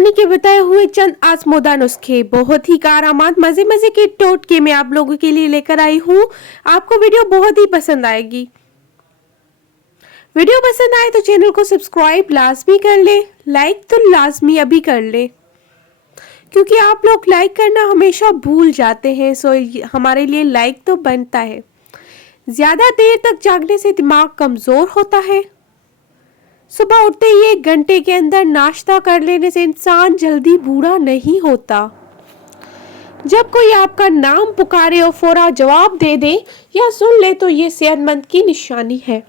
नानी के बताए हुए चंद आजमोदा नुस्खे बहुत ही कारआमद मजे मजे के टोटके मैं आप लोगों के लिए लेकर आई हूँ। आपको वीडियो बहुत ही पसंद आएगी। वीडियो पसंद आए तो चैनल को सब्सक्राइब लाजमी कर ले, लाइक तो लाजमी अभी कर ले, क्योंकि आप लोग लाइक करना हमेशा भूल जाते हैं। सो हमारे लिए लाइक तो बनता है। ज़्यादा देर तक जागने से दिमाग कमज़ोर होता है। सुबह उठते ही 1 घंटे के अंदर नाश्ता कर लेने से इंसान जल्दी बूढ़ा नहीं होता। जब कोई आपका नाम पुकारे और फौरा जवाब दे दे या सुन ले तो ये सेहतमंद की निशानी है।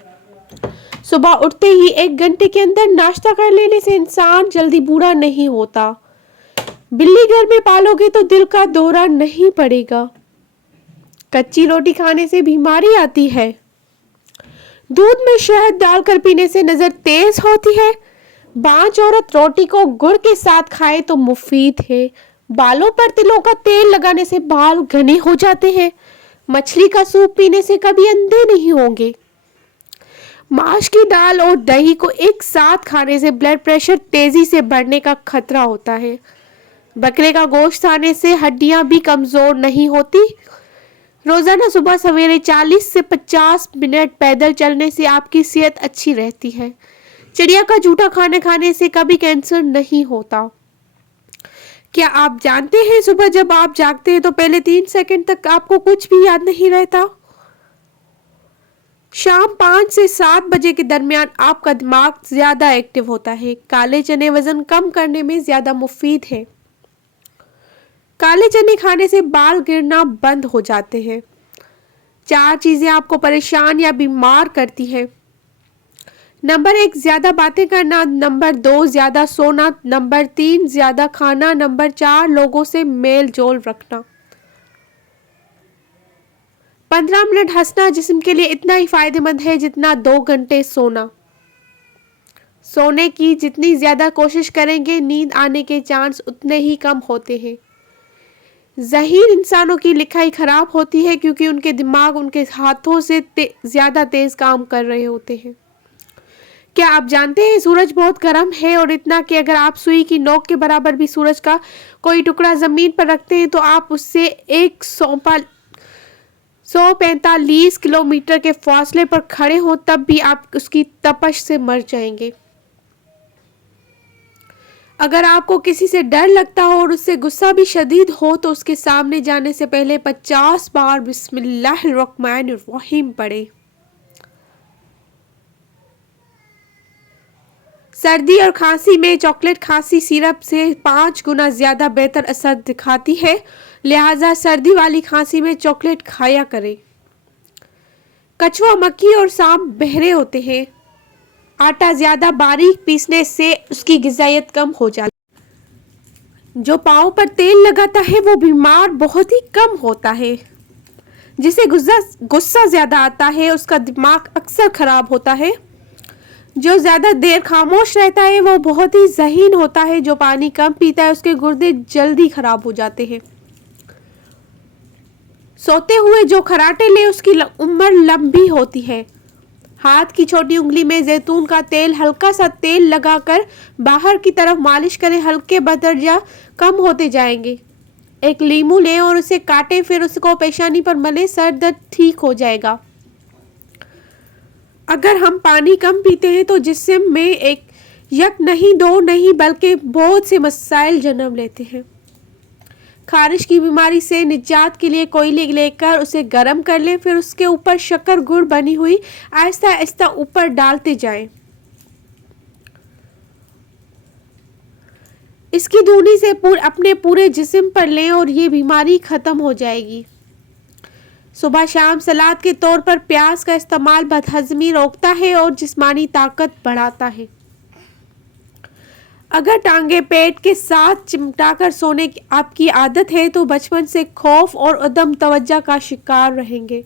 सुबह उठते ही 1 घंटे के अंदर नाश्ता कर लेने से इंसान जल्दी बूढ़ा नहीं होता। बिल्ली घर में पालोगे तो दिल का दौरा नहीं पड़ेगा। कच्ची रोटी खाने से बीमारी आती है। दूध में शहद डालकर पीने से नजर तेज होती है। बांझ औरत रोटी को गुड़ के साथ खाए तो मुफीद है। बालों पर तिलों का तेल लगाने से बाल घने हो जाते हैं। मछली का सूप पीने से कभी अंधे नहीं होंगे। मांस की दाल और दही को एक साथ खाने से ब्लड प्रेशर तेजी से बढ़ने का खतरा होता है। बकरे का गोश्त खाने से हड्डियां भी कमजोर नहीं होती। रोजाना सुबह सवेरे 40 से 50 मिनट पैदल चलने से आपकी सेहत अच्छी रहती है। चिड़िया का जूठा खाना खाने से कभी कैंसर नहीं होता। क्या आप जानते हैं सुबह जब आप जागते हैं तो पहले 3 सेकंड तक आपको कुछ भी याद नहीं रहता। शाम 5 से 7 बजे के दरमियान आपका दिमाग ज्यादा एक्टिव होता है। काले चने वजन कम करने में ज्यादा मुफीद है। काले चने खाने से बाल गिरना बंद हो जाते हैं। 4 चीजें आपको परेशान या बीमार करती हैं। नंबर 1 ज्यादा बातें करना, नंबर 2 ज्यादा सोना, नंबर 3 ज्यादा खाना, नंबर 4 लोगों से मेल जोल रखना। 15 मिनट हंसना जिस्म के लिए इतना ही फायदेमंद है जितना 2 घंटे सोना। सोने की जितनी ज्यादा कोशिश करेंगे नींद आने के चांस उतने ही कम होते हैं। ज़हीन इंसानों की लिखाई खराब होती है क्योंकि उनके दिमाग उनके हाथों से ज़्यादा तेज़ काम कर रहे होते हैं। क्या आप जानते हैं सूरज बहुत गर्म है और इतना कि अगर आप सुई की नोक के बराबर भी सूरज का कोई टुकड़ा ज़मीन पर रखते हैं तो आप उससे 145 किलोमीटर के फासले पर खड़े हो तब भी आप उसकी तपश से मर जाएंगे। अगर आपको किसी से डर लगता हो और उससे गुस्सा भी शदीद हो तो उसके सामने जाने से पहले 50 बार बिस्मिल्लाहिर्रहमानिर्रहीम पढ़े। सर्दी और खांसी में चॉकलेट खांसी सिरप से 5 गुना ज्यादा बेहतर असर दिखाती है, लिहाजा सर्दी वाली खांसी में चॉकलेट खाया करें। कछुआ, मक्खी और सांप बहरे होते हैं। आटा ज्यादा बारीक पीसने से उसकी ग़िज़ाइयत कम हो जाती है। जो पाँव पर तेल लगाता है वो बीमार बहुत ही कम होता है। जिसे गुस्सा ज्यादा आता है उसका दिमाग अक्सर खराब होता है। जो ज्यादा देर खामोश रहता है वो बहुत ही ज़हीन होता है। जो पानी कम पीता है उसके गुर्दे जल्दी खराब हो जाते हैं। सोते हुए जो खराटे ले उसकी उम्र लंबी होती है। हाथ की छोटी उंगली में जैतून का तेल हल्का सा तेल लगाकर बाहर की तरफ मालिश करें, हल्के बदर्जा कम होते जाएंगे। एक लीमू लें और उसे काटें, फिर उसको पेशानी पर मलें, सर दर्द ठीक हो जाएगा। अगर हम पानी कम पीते हैं तो जिस्म में एक नहीं 2 नहीं बल्कि बहुत से मसाइल जन्म लेते हैं। खारिश की बीमारी से निजात के लिए कोयले लेकर उसे गर्म कर लें, फिर उसके ऊपर शक्कर गुड़ बनी हुई आहिस्ता आहिस्ता ऊपर डालते जाएं। इसकी धूनी से अपने पूरे जिस्म पर लें और ये बीमारी खत्म हो जाएगी। सुबह शाम सलाद के तौर पर प्याज का इस्तेमाल बदहजमी रोकता है और जिस्मानी ताकत बढ़ाता है। अगर टांगे पेट के साथ चिमटाकर सोने की आपकी आदत है तो बचपन से खौफ और अदम तवज्जो का शिकार रहेंगे।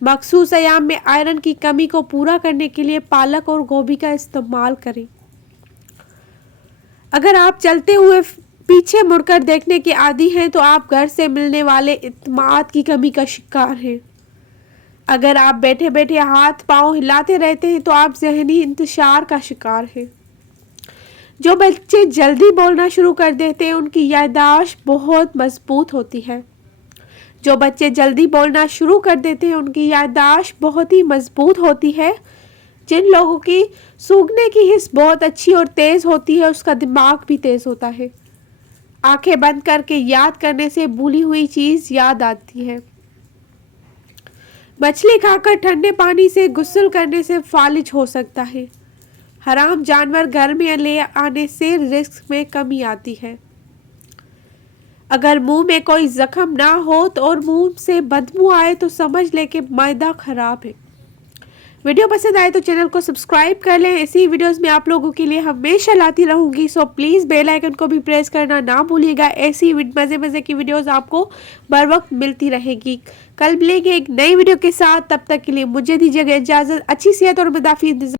मखसूस अयाम में आयरन की कमी को पूरा करने के लिए पालक और गोभी का इस्तेमाल करें। अगर आप चलते हुए पीछे मुड़कर देखने के आदी हैं तो आप घर से मिलने वाले इत्मीनान की कमी का शिकार हैं। अगर आप बैठे बैठे हाथ पांव हिलाते रहते हैं तो आप ज़हनी इंतशार का शिकार हैं। جو بچے جلدی بولنا شروع کر دیتے ہیں ان کی یادداشت بہت مضبوط ہوتی ہے. جو بچے جلدی بولنا شروع کر دیتے ہیں ان کی یادداشت بہت ہی مضبوط ہوتی ہے. جن لوگوں کی سونگھنے کی حس بہت اچھی اور تیز ہوتی ہے اس کا دماغ بھی تیز ہوتا ہے. آنکھیں بند کر کے یاد کرنے سے بھولی ہوئی چیز یاد آتی ہے. مچھلی کھا کر ٹھنڈے پانی سے غسل کرنے سے فالج ہو سکتا ہے. حرام جانور گھر میں لے آنے سے رزق میں کمی آتی ہے. اگر منہ میں کوئی زخم نہ ہو اور منہ سے بدبو آئے تو سمجھ لے کہ معدہ خراب ہے. ویڈیو پسند آئے تو چینل کو سبسکرائب کر لیں. ایسی ویڈیوز میں آپ لوگوں کے لیے ہمیشہ لاتی رہوں گی. سو پلیز بیل آئیکن کو بھی پریس کرنا نہ بھولیے گا. ایسی مزے کی ویڈیوز آپ کو بر وقت ملتی رہے گی. کل ملیں گے ایک نئی ویڈیو کے ساتھ. تب تک کے لیے مجھے دیجیے گا اجازت. اچھی صحت اور مدافع